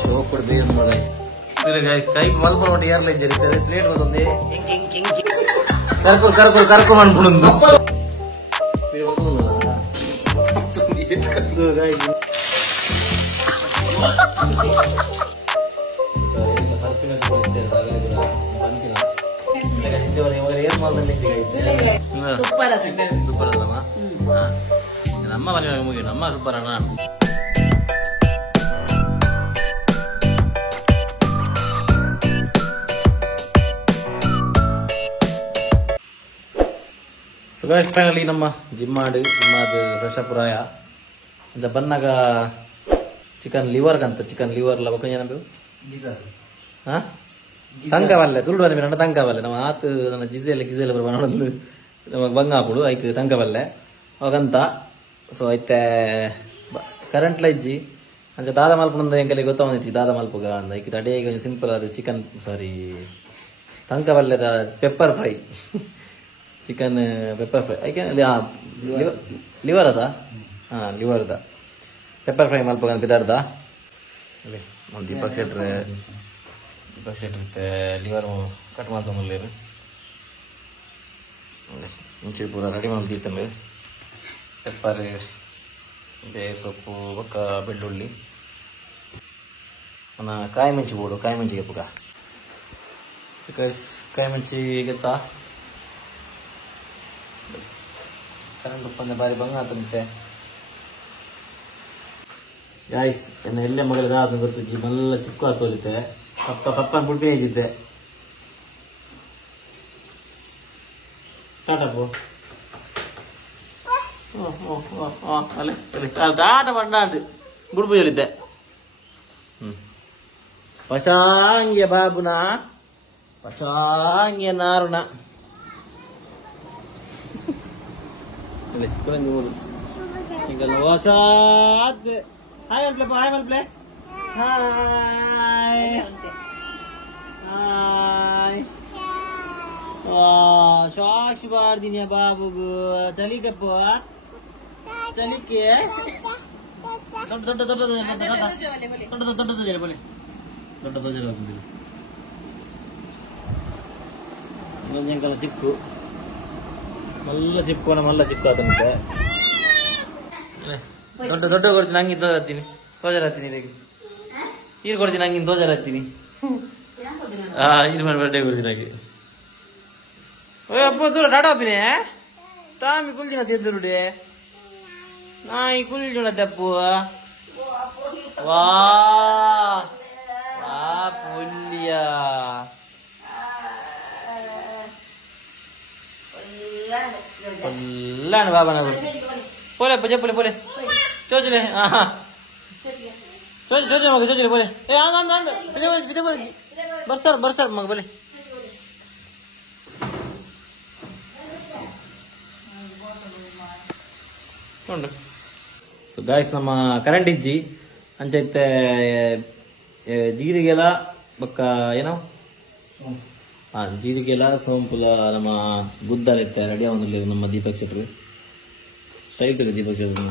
Show ಕೊಡ್ಬೇಕು guys ಕೈ ಮಲ್ಪ ನೋಡಿ ಯಾರಲ್ಲ ಇದ್ದಾರೆ ಪ್ಲೇಟ್ ಬಂದೊಂದೇ ಕರ್ಕೊಂಡು ಅನ್ಕೊಂಡು ಸೂಪರ್ ಅಲ್ಲಮ್ಮ ನಮ್ಮ ಮನೆ ಮುಗಿ ನಮ್ಮ ಸೂಪರ್ ಅಣ್ಣ ಗೈಸ್ ಫೈನಲಿ ನಮ್ಮ ಜಿಮ್ಮಾಡು ಫ್ರೆಶ್ ಅಪ್ ರಾಯ ಅಂಚ ಬನ್ನಾಗ ಚಿಕನ್ ಲಿವರ್ಲ ಬೊಕ್ಕ ಏನಬೇಕು ಹಾ ತಂಕವಲ್ಲೆ ತುಳುಡು ಬಂದ ನನ್ನ ತಂಕವಲ್ಲೆ ನಮ್ಮ ಆತು ನನ್ನ ಗಿಜೆಲ್ಲ ಬರೋದು ನಮಗೆ ಬಂಗ ಹಾಕೊಡು ಐಕ್ ತಂಕವಲ್ಲೆ ಅವಾಗಂತ ಸೊ ಐತೆ ಕರೆಂಟ್ಲ ಇಜ್ಜಿ ಅಂಚ ದಾದ ಮಲ್ಪುಂದ ಎಂಕಲ್ಲಿ ಗೊತ್ತಾವಂದಿತ್ತು ದಾದ ಮಲ್ಪುಗ ಅಂದ ಐಕ್ ತಡೆಯಾಗಿ ಒಂದು ಸಿಂಪಲ್ ಅದು ಚಿಕನ್ ತಂಕವಲ್ಲೆದ pepper fry chicken pepper fry ಐಕೆ ಲಿವರ್ ಅದ ಹಾಂ ಲಿವರ್ದ ಪೆಪ್ಪರ್ ಫ್ರೈ ಮಲ್ಪಗ ಬಿದಾರ್ದ ದೀಪಕ್ ಶೆಟ್ರ್ ಇತ್ತೆ ಲಿವರ್ ಕಟ್ ಮಾಡ್ತೊಂಬಲ್ಲೇರು ಮುಂಚೆ ಪೂರ ರೆಡಿ ಮಾಡ್ತೀತಂದ್ರೆ ಪೆಪ್ಪರ್ ಬೇರೆ ಸೊಪ್ಪು ಬೊಕ್ಕ ಬೆಳ್ಳುಳ್ಳಿ ಕಾಯಿ ಮೆಣಸಿ ಬೋಡು ಕಾಯಿ ಮೆಣಸಿಗೆ ಪುಗ ಕಾಯಿ ಮೆಣಸಿ ಗೆತ್ತಾ ಕರೆಂಟ್ ಉಪ್ಪಂದೆ ಬಾರಿ ಬಂಗ ಆತಂತೆ ಗಾಯ್ಸ್ ಎನ್ನ ಎಲ್ಲೇ ಮಗಳಿಗೆ ಆತ ಗೊತ್ತು ಮಲ್ಲ ಚಿಕ್ಕು ಆತೋಲಿತೆ ಪಪ್ಪನ ಬುಡ್ಡಿ ಹೇಗಿದ್ದೆ ಟಾಟಾ ಪೋ ಟಾಟ ಬಂಡಾಂಡು ಬುಡ್ಬು ಹೇಳಿದ್ದೆ ಪಚಾಂಗಿಯ ಬಾಬುನ ಪಚಾಂಗಿಯ ನಾರುಣ ಹೊಸಾದ್ ಹಾಯ್ ಮಲ್ಪ್ಲೆ ಹಾಯ್ ಸಾಕ್ಷಿ ಬಾರ್ದಿನಿ ಬಾಬುಗು ಚಲಿಕಪ್ಪ ಚಲಿಕೆ ದೊಡ್ಡ ಚಿಕ್ಕು ಮಲ್ಲ ಸಿಕ್ಕು ಆತಂತೆ ದೊಡ್ಡ ಕೊಡ್ತೀನಿ ಹಂಗಿನ ತೋಜಾರತ್ತೀನಿ ಈರು ಕೊಡ್ತೀನಿ ಹಂಗಿನ ತೋಜಾರತ್ತೀನಿ ಇದು ಮಾಡಿ ಬರ್ಡೇ ಕೊಡ್ತೀನಿ ಹಾಗೆ ಅಪ್ಪ ದೂರ ಟಾಟಾ ಅಪ್ಪಿನೇ ಟಾಮಿ ಕುಲ್ದಿನ ತಿಂದುರುಡಿ ನಾಯಿ ಕುಲ್ಜುಳದಪ್ಪು ವಾ ಪುಲ್ಯ ಕೊಲ್ಲಾಣ ಬಾಬನ ಪೋಲೆ ಪೋಲೆ ಚೋಚಲೆ ಚೋಚಲೆ ಮಗ ಚೋಚಲೆ ಪೋಲೆ ಬರ್ಸಾರ ಮಗ ಬಲೆ ಉಂಡು ಸೊ ಗಾಯ್ಸ್ ನಮ್ಮ ಕರೆಂಟ್ ಇಜ್ಜಿ ಅಂಚೈತೆ ಜೀರಿಗೆಲ ಬೊಕ್ಕ ಏನೋ ಜೀರಿಗೆಲ ಸೋಂಪುಲ ನಮ್ಮ ಗುದ್ದಲಿತ್ತೆ ರೆಡಿ ಆಗೋದಿಲ್ಲ ನಮ್ಮ ದೀಪಕ್ ಶೆಟ್ರು ಸ್ಟೈಲ್ ದೀಪಕ್ ಶೆಟ್ರು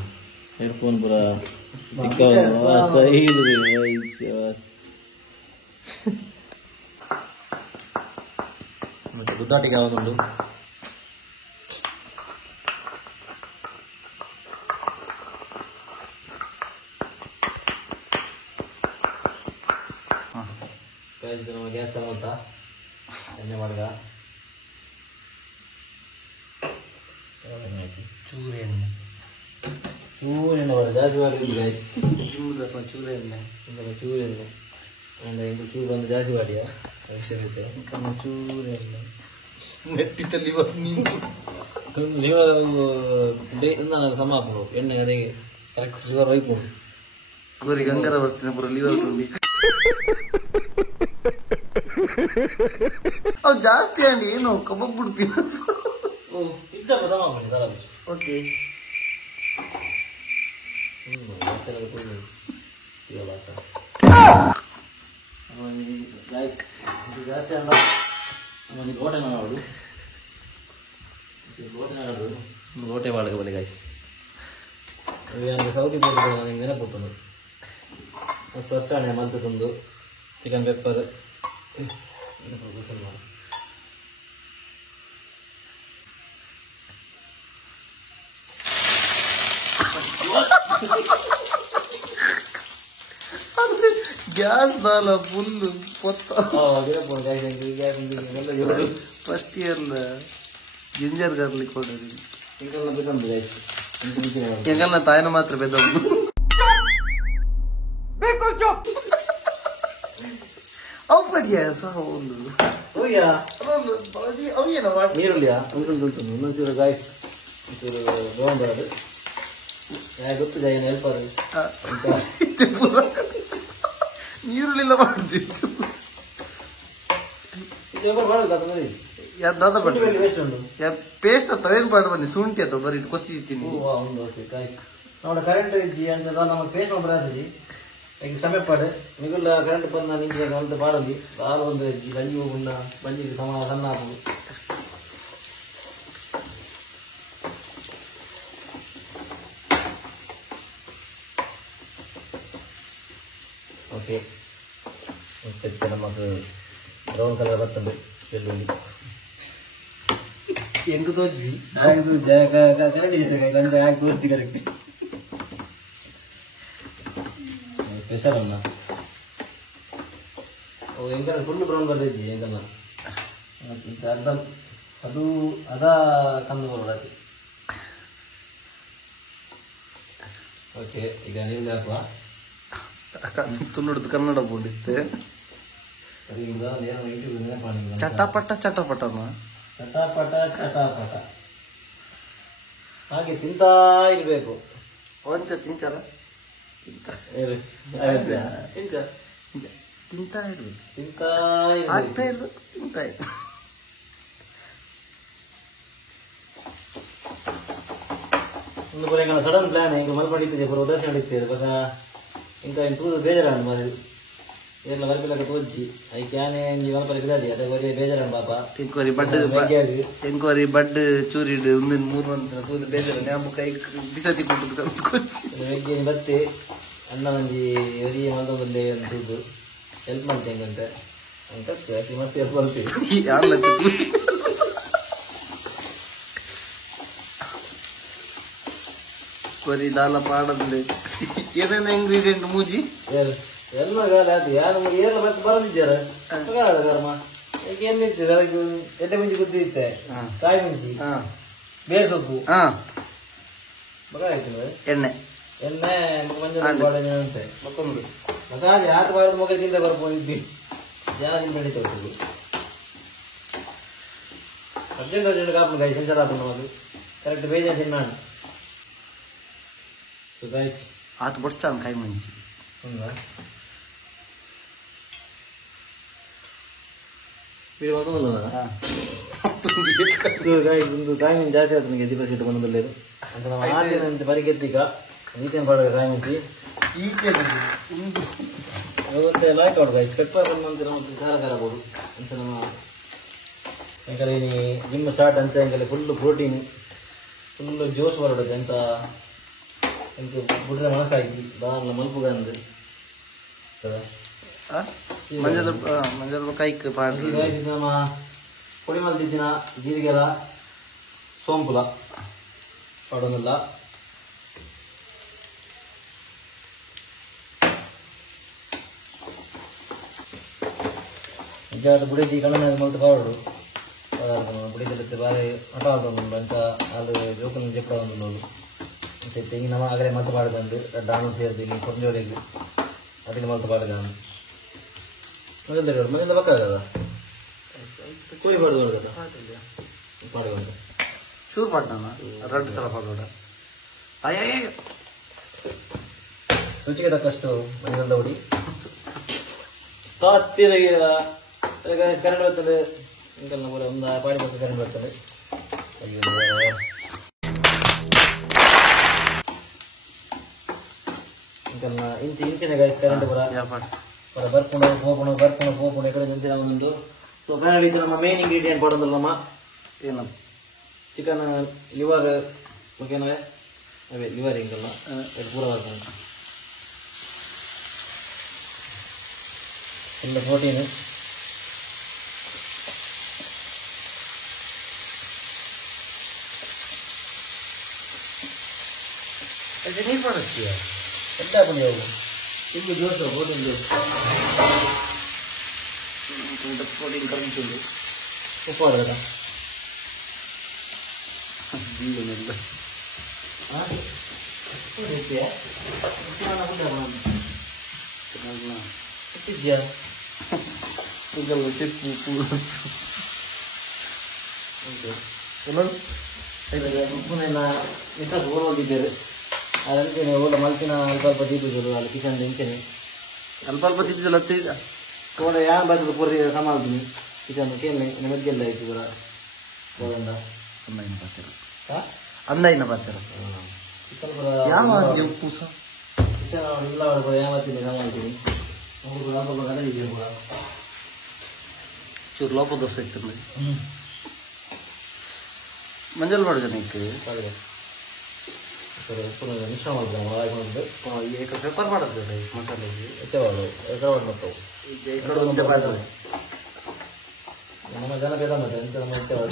ಹೆಡ್ಫೋನ್ ಪೂರ ಸ್ಟೈಲ್ ಮತ್ತೆ ಗುದ್ದಾಟಿಗೆ ಆಗೋದುಂಡು ನಮ್ಮ ಗ್ಯಾಸ್ ಚಾಲು ಅಂತ ಎಣ್ಣೆ ಮಾಡ್ಗ ಚೂರು ಎಣ್ಣೆ ಜಾಸ್ತಿ ಮಾಡಿದ್ದು ಗೈಸ್ ಚೂರು ಎಣ್ಣೆ ಇಂದು ಚೂರು ಒಂದು ಜಾಸ್ತಿ ಮಾಡಿಯ ಅವಶ್ಯಕತೆ ಚೂರು ಎಣ್ಣೆ ಮೆಟ್ಟಿತ ಲಿವರ್ ಸಮಾಪು ಎಣ್ಣೆ ಅದೇ ಕರೆಕ್ಟ್ ಲಿವರ್ ವೈಪು ಗೋರಿ ಗಂಗಾರ ಬರ್ತೀನಿ ಪೂರ ಲಿವರ್ ತುಂಬಿ ಅವು ಜಾಸ್ತಿ ಅಂಡಿ ಏನು ಕಬಾಬ್ ಬಿಡ್ತೀನಿ ಓಕೆ ಜಾಸ್ತಿ ಅಂಡ ಗೋಟೆ ಮಾಡೋದು ಗೋಟೆ ಮಾಡಕ ಬಲೆ ಗಾಯ್ಸ್ ಸೌದಿ ನಿಮ್ಗೆ ನೆನಪುತ್ತದು ಮಸ್ತ್ ವರ್ಷಾಣೆ ಮಲ್ತದೊಂದು ಚಿಕನ್ ಪೆಪ್ಪರ್ ಗ್ಯಾಸ್ ದಾಲ ಫುಲ್ ಪೊತ್ತ ಫಸ್ಟ್ ಇಯರ್ ಗಿಂಜರ್ ಗಾರ್ಲಿಕ್ ಕೊಡೋದು ಎಂಗಲ್ನ ತಾಯಿನ ಮಾತ್ರ ಬೆದವು ಅವು ಪಡಿಯ ಸಹ ಒಂದು ನೀರುಳ್ಳಿಯಾ ಇನ್ನೊಂಚೂರು ಗಾಯ್ಸ್ ಒಂಚೂರು ಬಾగుಂಡದು ಗೊತ್ತಿದೆ ಏನು ಹೆಲ್ಪರ್ ನೀರುಳ್ಳಿಲ್ಲ ಮಾಡ್ತಿತ್ತು ಪೇಸ್ಟ್ ತವೇನು ಪಾಡು ಬನ್ನಿ ಶುಂಠಿ ಅಥವಾ ಬರೀ ಕೊಚ್ಚಿದ್ದೀನಿ ನಮ್ಮ ಕರೆಂಟ್ ಇಜ್ಜಿ ಅಂತ ನಮಗೆ ಪೇಸ್ಟ್ ಬರಾದಿ ಈಗ ಸಮಯ ಪಾಡು ಮಿಗುಲ್ಲ ಕರೆಂಟ್ ಬಂದ ನಿಂಗೆ ಅಂತ ಪಾಡಲಿ ಹಾಲು ಒಂದು ಇಜ್ಜಿ ಗಂಜಿ ಹೋಗುಂಡ ಬಂಜಿಗೆ ಸಣ್ಣ ಹಾಕೋದು ಓಕೆ ಮತ್ತೆ ನಮಗೆ ಬ್ರೌನ್ ಕಲರ್ ಬರ್ತದೆ ಬೆಳ್ಳುಳ್ಳಿ ಹೆಂಗ್ ತೋರಿಸಿ ಕರೆಂಟ್ ಇದೆ ಗಂಟೆ ಹಾಕಿ ತೋರಿಸಿ ಕರೆಕ್ಟ್ ಸ್ಪೆಷಲ್ ಅಲ್ಲ ಹೆಂಗ ಫುಲ್ ಬ್ರೌನ್ ಕಲರ್ ಇದ್ದಿ ಹೆಂಗಲ್ಲ ಅರ್ಧ ಅದು ಅದ ಕಂದು ಬರೋದು ಓಕೆ ಈಗ ನೀವು ಹಾಕುವ ತುಳುಡ್ದು ಕನ್ನಡ ಬೋಡಿತ್ತೆ ಚಟಪಟ ಚಟಪಟನ ಚಟಾಪಟ ಚಟಾಪಟ ಹಾಗೆ ತಿಂತಾ ಇರ್ಬೇಕು ಒಂಚ ತಿಂಚಾರ ತಿಂತಾ ಇರ್ಬೇಕು ತಿಂತಾ ಆಗ್ತಾ ಇರ್ಬೇಕು ತಿಂತಾ ಇರ್ಬೇಕು ಒಂದು ಪುರ ಎಂಗಲ ಸಡನ್ ಪ್ಲಾನ್ ಎಂಗ ಮಲ್ಪಡಿದ್ದೆ ಪುರ ಉದಾಸೀನ ನಡೀತೇವೆ ಇವಾಗ ಇಂಕ ತೂದು ಬೇಜಾರಾണ് ಮಾರಿ ಎಲ್ಲ ವರ್ಪಿಲಕ ತೋಜ್ಜಿ ಐ ಕ್ಯಾನೆ ಒಂಜಿ ಮಲ್ಪಲ ಗಿಡದಿ ಅದ ಒರಿ ಬೇಜಾರಾണ് ಪಾಪ ಎಂಕ್ವರಿ ಬಡ್ ಚೂರಿಡ್ ಒಂದಿನ 3 ಮಂತ್ರ ತೂದು ಬೇಜಾರ ನ್ಯಾಮು ಕೈ ಬಿಸತಿ ಕೊಟ್ಟು ಕೊಚ್ಚಿ ವೆಗ್ಗೆ ಬತ್ತೆ ಅನ್ನ ಒಂಜಿ ಒರಿ ಮಲ್ದೊಂದುಲ್ಲೆ ಅಂತೂದು ಹೆಲ್ಪ್ ಮಾಡ್ತೇನೆ ಅಂತ ಯಾಕೆ ಮತ್ತೆ ಹೆಲ್ಪ್ ಮಾಡ್ತೀವಿ ಯಾರಲ್ಲ ಕೊರಿ ದಾಲ ಪಾಡಂದೆ ಏನೇನ ಇಂಗ್ರೀಡಿಯೆಂಟ್ ಮೂಜಿ ಎಲ್ಲ ಗಾಲ ಅದು ಯಾರು ಏನ ಮತ್ತೆ ಬರದಿದ್ದಾರೆ ಕರ್ಮ ಈಗ ಏನಿರ್ತದೆ ಅದಕ್ಕೆ ಎಣ್ಣೆ ಮುಂಚಿ ಗುದ್ದಿ ಇತ್ತೆ ಕಾಯಿ ಮುಂಚಿ ಬೇರೆ ಸೊಪ್ಪು ಆಯ್ತು ಎಣ್ಣೆ ಎಣ್ಣೆ ಮಂಜ ಅಂತೆ ಮತ್ತೊಂದು ಮತ್ತೆ ಹಾಗೆ ಆಟ ಮಾಡಿದ ಮಗ ತಿಂದ ಬರ್ಬೋದು ಇದ್ದಿ ಜಾಸ್ತಿ ನಡೀತಾ ಹೋಗ್ತದೆ ಅರ್ಜೆಂಟ್ ಕಾಪು ಗಾಯಿ ಸಂಚಾರ ಹಾಕೊಂಡು ಅದು ಕರೆಕ್ಟ್ ಬೇಜಾರು ತಿನ್ನಾಣ ಗೈಸ್ ಆತ ಬರ್ತಾನ ಕೈ ಮುಂಚಿ ಒಂದು ಕಾಯಿ ಜಾಸ್ತಿ ಆಯ್ತು ನನಗೆ ಎದ್ದಿ ಬಂದಲ್ಲೇರು ಅಂತ ನಾವು ಆಡಿನಂತೆ ಪರಿಗೆತ್ತಿಗ ನೀತೇನು ಪಾಡ ಕಾಯಿ ಮುಂಚಿ ಮತ್ತೆ ಲಾಯ್ಕ್ ಔಟ್ ಗೈಸ್ ಪೆಪ್ಪರ್ ಬಂದಂತೆ ನಮಗೆ ಖಾರ ಖಾರ ಕೊಡು ಅಂತ ನಮ್ಮ ಯಾಕಂದ್ರೆ ಇನ್ನು ಜಿಮ್ ಸ್ಟಾರ್ಟ್ ಅಂತ ಹೆಂಗಲ್ಲ ಫುಲ್ ಪ್ರೋಟೀನ್ ಫುಲ್ ಜೋಶ್ ಬರೋದು ಅಂತ ಎಂಟು ಬಿಡ್ರೆ ಮನಸ್ಸಾಗಿ ಬಾರ್ಲ ಮಲ್ಪುಗ ಅಂದ್ರೆ ಮಂಜಲ್ ಕೈಕ್ ಪಾಡಿ ನಮ್ಮ ಪುಡಿ ಮಲ್ದಿದ್ದಿನ ಜೀರಿಗೆಲ ಸೋಂಪುಲ ಪಾಡೋದಿಲ್ಲ ನಿಜವಾದ ಬುಡಿದಿ ಕಣ್ಣನ ಮಲ್ತು ಪಾಡೋಡು ಬುಡಿದಿರುತ್ತೆ ಬಾರಿ ಹಠ ಆದೊಂದು ಅಂಚ ಅದು ಜೋಕನ ಜಪ್ಪಡ ಒಂದು ತೆಂಗಿ ನಮ್ಮ ಆಗಲೇ ಮಲ್ತು ಪಾಡ್ದಂದು ಡಾನು ಸೇರ್ತೀನಿ ಕೊಂಜೋರಿಗೆ ಅದಕ್ಕೆ ಮಲ್ತು ಪಾಡ್ದಾನು ಮನೆಯಿಂದ ಪಕ್ಕ ಆಗದ ಕೋಳಿ ಪಾಡ್ದು ಪಾಡ್ಕೊಂಡು ಚೂರು ಪಾಡ್ದಾನ 2 ಸಲ ಪಾಡೋಡ ಅಯ್ಯ ರುಚಿಗೆ ತಕ್ಕಷ್ಟು ಮನೆಯಿಂದ ಹೊಡಿ ತಾತ್ತಿನ ಕರೆಂಟ್ ಬರ್ತದೆ ಇಂಕಲ್ನ ಕೂಡ ಒಂದು ಪಾಡಿ ಬರ್ತದೆ ಕರೆಂಟ್ ಬರ್ತದೆ ಇಂಕಲ್ನ ಇಂಚಿನ ಗಾಯ್ಸ್ ಕರೆಂಟ್ ಪರ ಬರ್ಕೊಂಡು ಎಕಡೆ ನಿಂತಿನ ಒಂದೊಂದು ಸೊ ಫೈನಲ್ ಇದು ನಮ್ಮ ಮೇನ್ ಇಂಗ್ರೀಡಿಯೆಂಟ್ ಪಡೋದಲ್ಲ ನಮ್ಮ ಏನು ಚಿಕನ್ ಲಿವರ್ ಓಕೆನಾ ಅವೇ ಲಿವರ್ ಹಿಂಗಲ್ಲ ಪೂರ ಫುಲ್ ಪ್ರೋಟೀನ್. ನೀರು ಮಾಡಿಸ್ತೀಯ ಎಂತ ಹಾಕೊಂಡು ಹೋಗು ಇಲ್ಲಿ ದೋಸೆ ಪ್ರೋಟೀನ್ ದೋಸೆ ಪ್ರೋಟೀನ್ ಕಡಿಮೆ ಉಪ್ಪು ಆಡ್ಬೇಕಾ ಇಟ್ಟಿದ್ಯಾ ಇದೆಲ್ಲ ಸಿಪ್ಪು ಉಪ್ಪು ಉಪ್ಪನ್ನೆಲ್ಲ ಮಿಕ್ಕಾಗಿ ಹೋಗಿದ್ದೇವೆ. ಅದಂತೇನೆ ಊಟ ಮಲ್ಕಿನ ಅಲ್ಪ ಅಲ್ಪ ತಿದ್ದಿದ್ರು ಅಲ್ಲಿ ಕಿಚನ್ ಇಂಚನೆ ಅಲ್ಪ ಅಲ್ಪ ತಿದ್ದಿದ್ದಲ್ಲ ಹತ್ತಿದ ಕೋಡ ಯಾರು ಬರ್ತದೆ ಪೂರಿ ಸಮಾಲ್ತೀನಿ ಕಿಚನ್ ಕೇಳಿ ನಿಮಗೆಲ್ಲ ಆಯ್ತು ಕೂಡ ಕೋದಂಡ ಅಂದಾಯಿನ ಬರ್ತೀರ ಅಂದಾಯಿನ ಬರ್ತೀರ ಯಾವ ಉಪ್ಪು ಸಹ ಕಿಚನ್ ಇಲ್ಲ ಕೂಡ ಯಾವತ್ತೀನಿ ಸಮಾಲ್ತೀನಿ ಕೂಡ ಕಡೆ ಇದೆಯಾ ಕೂಡ ಚೂರು ಲೋಪ ದೋಸೆ ಇತ್ತು ಮಂಜಲ್ ಮಾಡುದು ನೀಕೆ ಮಿಶ್ರ ಮಾಡ್ಬೋದು ಈಗ ಪೆಪ್ಪರ್ ಮಾಡೋದು ಮಸಾಲೆಗೆ ಮಾಡ್ತಾವು ನಮ್ಮ ಜನ ಬೇಡ ಮತ್ತೆ ಎಂತ ನಮ್ಮ ಇಷ್ಟವಾದ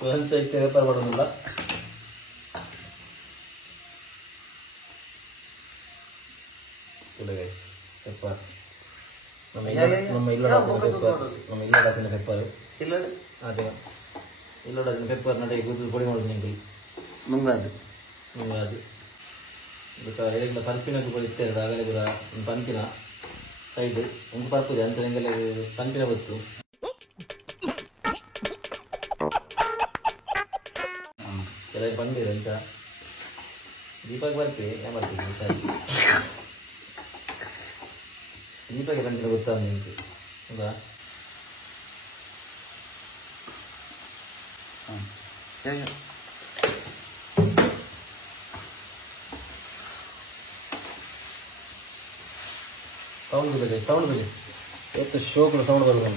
ಪಂಚಾಯತ್ ವ್ಯಾಪಾರ ಮಾಡೋದಿಲ್ಲ. ಪೆಪ್ಪರ್ ನಮ್ಮ ಇಲ್ಲಡಾಕಿನ ಪೆಪ್ಪರ್ ಅದೇ ಇಲ್ಲಡಾಕಿನ ಪೆಪ್ಪರ್ ನಡೆ ಗುದ್ದು ಪೊಡಿ ಮಾಡೋದು ನಿಂಗೆ ನುಂಗಾದು ಅದು ಇದಕ್ಕೆ ಪಂಪಿನ ಕೂಡ ಇತ್ತೆರಡು ಆಗಲೇ ಕೂಡ ಒಂದು ಪಂಪಿನ ಸೈಡ್ ಒಂದು ಪರ್ಪುದೆ ಅಂತ ನಿಂಗೆಲ್ಲ ಪಂಪಿನ ಬತ್ತು ಕೆಲವರು ಬಂದಿದೆ ಅಂಚ ದೀಪಕ್ಕೆ ಬರ್ತೀವಿ ಏನು ಮಾಡ್ತೀವಿ ಸರಿ ದೀಪಕ್ಕೆ ಬಂದಿಲ್ಲ ಗೊತ್ತಾ ನಿಂತು ಹೌದಾ ಸೌಂಡ್ ಬಿಡಿ ಎಷ್ಟು ಶೋ ಕೂಡ ಸೌಂಡ್ ಬರುದು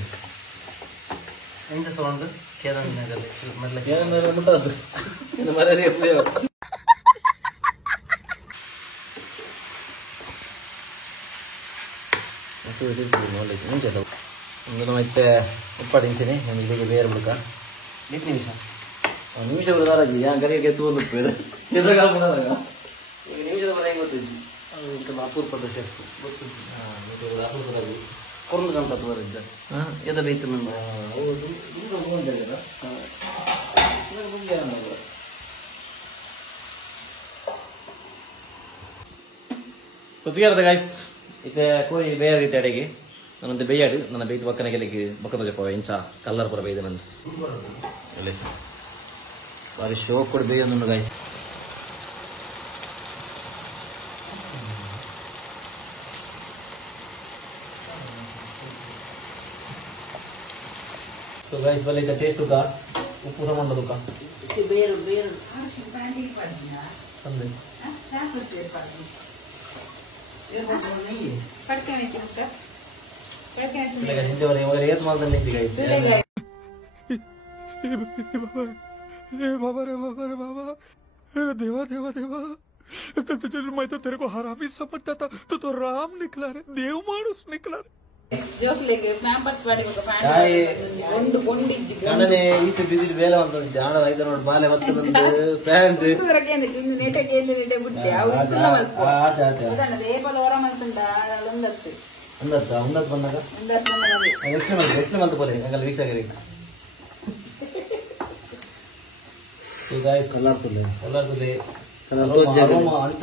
ಎಂತ ಸೌಂಡ್ ಕೇರಳ ಮುಟ್ಟದ್ದು ಮರ್ಯಾದೆ ಮುಂಚೆ ಮತ್ತೆ ಉಪ್ಪಾಡಿಂಚನೆ ನಮಗೆ ಬೇಗ ಬೇರೆ ಬಿಡ್ಕ 10 ನಿಮಿಷ ನಿಮಿಷ ಬರೋದಾಗಿ ಯಾ ಗರಿ ಗೆದ್ದು ಬಂದು ಎದುರಾಗ ನಿಮಿಷದ ಬರ ಹೆಂಗೆ ಗೊತ್ತಿದ್ವಿ ಅಪೂರ್ವದ ಸೇರ್ತು ಅಪೂರ್ವದಲ್ಲಿ ಕೊರೊಂದು ಗಂಟೆ ಬರಿದ್ದ ಎದ ಬೇಯ್ತು ನಮ್ಮ ಸುತ್ತಿಯಾರದ ಗಾಯ್ಸ್ ಇತ್ತೆ ಕೋಳಿ ಬೇರೆ ರೀತಿ ಅಡೆಗೆ ನನ್ನದು ಬೇಯಾಡು ನನ್ನ ಬೇಯ್ದು ಪಕ್ಕನ ಗೆಲಿಗೆ ಬಕ್ಕದ ಜಪ್ಪ ಇಂಚ ಕಲ್ಲರ್ ಪುರ ಬೇಯ್ದು ನಂದು ಅಲ್ಲಿ ಬಾರಿ ಶೋ ಕೂಡ ಬೇಯೋದು ಗಾಯ್ಸ್ तो गाइस भले का टेस्ट होगा उप्पू सामान होगा ಬೇರು ಬೇರು ಸಂದೆ ಹಿಂದೆ ಅವರ ಏತ್ ಮಾಡ್ದಂಗೆ ಐತಿ गाइस हे बाबा रे बाबा रे बाबा अरे देवा देवा देवा मैं तो तेरे को हरामी समझता था तो राम निकला रे देव मानुस निकला रे ಜೋಕ್ಲೆಗೆ ಪ್ಯಾಂಪರ್ಸ್ ಬಾಡಿ ಒಂದು ಕಾಯಿ ಒಂದು ಕೊಂಡಿದ್ದು ಕಣ್ಣನೆ ಈತ ಬಿದಿರು ಬೇಲೆ ಅಂತ ಜಾಣ ಐದ ನೋಡಿ ಬಾಲೆ ಹೊತ್ತೊಂದು ಪ್ಯಾಂಟ್ ದೂರಕ್ಕೆ ನೆಟಕ್ಕೆ ಎಲ್ಲಿ ನೆಟೆ ಬಿಟ್ಟೆ ಅವು ಇತ್ತು ನಮ್ಮಲ್ಪ ಅದನ್ನ ದೇಪಲ ಹೊರ ಮಂತಂತ ಒಂದತ್ತು ಒಂದತ್ತು ಬಂದಾಗ ಎಷ್ಟು ಮಂತ್ ಬೋಲೆ ಹಂಗಲ್ಲ ವೀಕ್ಷಕರಿ ಕಲರ್ತದೆ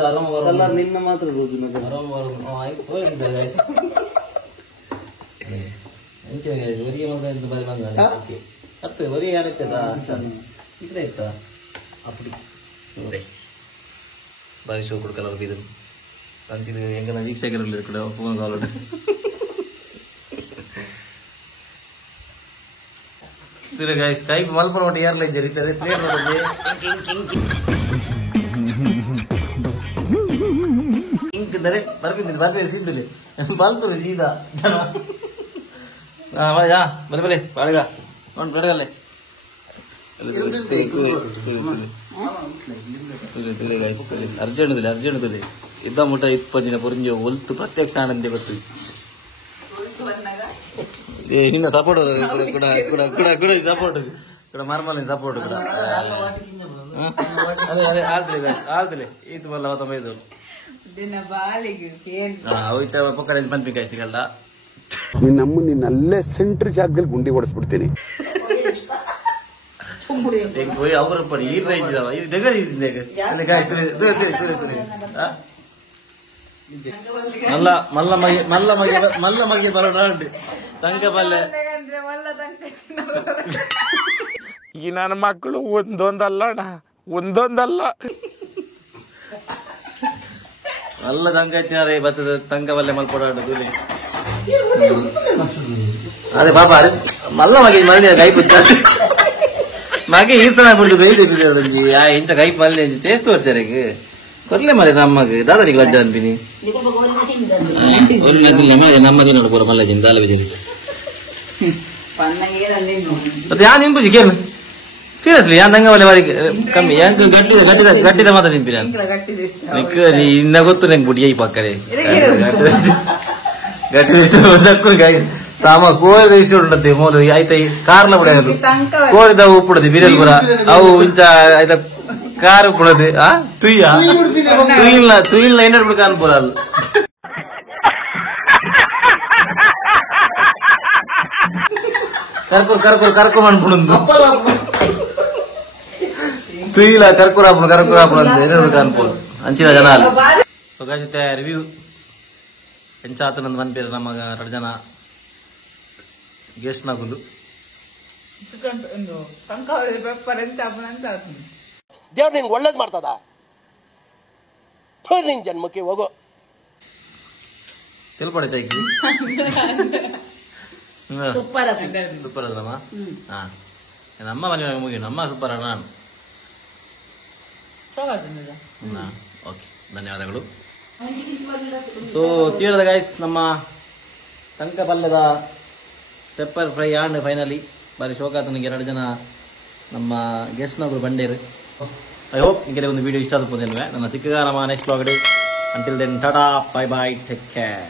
ಅರೋಮ ಬರೋಲ್ಲ ನಿನ್ನ ಮಾತ್ರ ಅರೋಮ ಬರೋದು ಆಯ್ತು ಅಂಚೆ ಒರಿಯ ಮಂದ ಬಾರಿ ಬಂದ ಹತ್ತು ಒರಿಯ ಯಾರಿತ್ತದ ಇಕಡೆ ಇತ್ತ அப்படி ಬಾರಿ ಶೋ ಕೂಡ ಕಲರ್ ಬಿದ್ದು ಅಂಚಿನ ಹೆಂಗನ ವೀಕ್ಷಕರಲ್ಲಿ ಕೂಡ ಫೋನ್ ಕಾಲ್ ಸರಿ ಗೈಸ್ ಕೈ ಮಲ್ಪಡ ಒಟ್ಟು ಯಾರಲ್ಲ ಜರಿತಾರೆ ಪ್ಲೇಟ್ ನೋಡಿದ್ರೆ ಇಂಕಿದ್ದಾರೆ ಬರ್ಬಿದ್ದೀನಿ ಸಿಂಧುಲಿ ಬಲ್ತು ಜೀದ ಜನ ಬಲೆ ಬಲೆ ಬಾಳಿಗ ನೋಡಿ ಬೆಳಗಲ್ಲೇ ಅರ್ಜೆಂಟ್ ಇದ್ದ ಮುಟ 20 ದಿನ ಪುರಿಂಜಿ ಒಲ್ತು ಪ್ರತ್ಯಕ್ಷ ಆನಂದಿ ಬತ್ತು ನಿನ್ನ ಸಪೋರ್ಟ್ ಸಪೋರ್ಟ್ ಕೂಡ ಮಾರ್ಮಲ್ ಸಪೋರ್ಟ್ ಕೂಡ ಅದೇ ಆಡ್ತಿಲ್ಲ ಇದು ಬಲ್ಲ 95 ಹೋಯ್ತಾ ಪಕ್ಕಡ ಪಂಪಿಕಾಯಿ ಸಿಗಲ್ಲ ನಿನ್ನಲ್ಲೇ ಸೆಂಟ್ರ್ ಜಾಗದಲ್ಲಿ ಗುಂಡಿ ಓಡಿಸ್ಬಿಡ್ತೀನಿ ಅವರ ಪಡಿ ಈ ರೈಜ್ ಇದು ಮಲ್ಲ ಮಗೆ ಬರೋಣ ತಂಕ ಪಲ್ಲೆ ಈ ನನ್ನ ಮಕ್ಕಳು ಒಂದೊಂದಲ್ಲ ಮಲ್ಲ ತಂಕ ಹಚ್ಚಿನಾರೆ ಬರ್ತದ ತಂಕ ಪಲ್ಲೆ ಮಲ್ಪಡಾಡು ಅದೇ ಪಾಪ ಅರೆ ಮಲ್ಲ ಮಗೆ ಮಲ್ಲೆ ಕೈ ಬುದ್ಧ ಮಗೆ ಈ ಸಮಯ ಬಿಟ್ಟು ಬೇಯ್ದು ಇಂಚ ಕೈ ಮಲ್ಲೆ ಟೇಸ್ಟ್ ತೋರ್ತಾರೆ ಕೊರ್ಲೆ ಮರೆ ನಮಗೆ ದಾದಾನಿಗೆ ಲಜ್ಜ ಅನ್ಪಿನಿ ನಮ್ಮದಿನ ಪೂರ ಮಲ್ಲಜಿನ ದಾಲ ಬಿಜರಿ ಮತ್ತೆ ಯಾನ್ ನಿಂಪುಜಿ ಕೇನು ಸೀರಿಯಸ್ಲಿ ಯಾನ್ ತಂಗ ಮಲೆ ಬಾರಿ ಕಮ್ಮಿ ಯಾನ್ ಗಟ್ಟಿದ ಮಾತ್ರ ನಿಂಪಿ ನಾನು ನೀ ಇನ್ನ ಗೊತ್ತು ನಂಗೆ ಬುಡಿ ಈ ಪಕ್ಕಡೆ ಗಟ್ಟಿದ ಗಾಯ ಸಾಮ ಕೋಳಿದ ವಿಷಯ ಉಂಟಂತೆ ಮೂಲ ಆಯ್ತಾ ಕಾರ್ಲ ಬಿಡೋದು ಕೋಳಿದ ಉಪ್ಪುಡದು ಬಿರಿಯಲ್ ಪುರ ಅವು ಇಂಚ ಆಯ್ತಾ ಕಾರು ಪುಡದು ತುಯಿಲ್ಲ ಏನಾರು ಬಿಡ ಕಾನ್ ಪುರ ಕರ್ಕೊ ಅನ್ಬಿಡುದು ತುಯಿಲ ಕರ್ಕುರಾಪುಣ ಅಂತ ಏನಾರು ಕಾನ್ಪುರ ಅಂಚಿನ ಜನ ಅಲ್ಲ ಸೊಗಾಜಿತ ರಿವ್ಯೂ ಎಂಚಾತ ನಂದು ಮನ್ಪೇರು ನಮಗ 2 ಜನ ಗೆಸ್ಟ್ ನಗುಲು ದೇವ್ರು ನಿಂಗೆ ಒಳ್ಳೇದ್ ಮಾಡ್ತದ ನಿನ್ ಜನ್ಮಕ್ಕೆ ಹೋಗೋ ತಿಳ್ಪಡೈತ ಸೂಪರ್ ಅದಮ್ಮ ಹಾ ನಮ್ಮ ಮನೆ ಮುಗಿ ನಮ್ಮ ಸೂಪರ್ ನಾನು ಓಕೆ ಧನ್ಯವಾದಗಳು. ಸೊ ತೀರದ ಗೈಸ್ ನಮ್ಮ ಟಂಕ ಪಲ್ಯದ ಪೆಪ್ಪರ್ ಫ್ರೈ ಆಂಡ್ ಫೈನಲಿ ಬಾರಿ ಶೋಕಾತ ನನಗೆ 2 ಜನ ನಮ್ಮ ಗೆಸ್ಟ್ನವರು ಬಂಡೇರು. ಐ ಹೋಪ್ ನಿಮಗೆ ಒಂದು ವಿಡಿಯೋ ಇಷ್ಟ ಆದ ನನ್ನ ಸಿಕ್ಕ ನಮ್ಮ next vlog until then tata bye bye take care.